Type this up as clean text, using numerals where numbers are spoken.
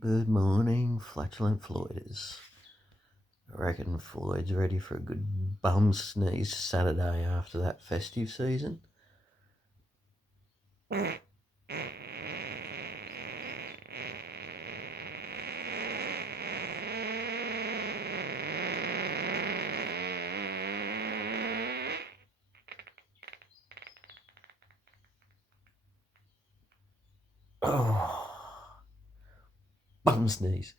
Good morning, flatulent Floyders. I reckon Floyd's ready for a good bum sneeze Saturday after that festive season. Oh, bum sneeze.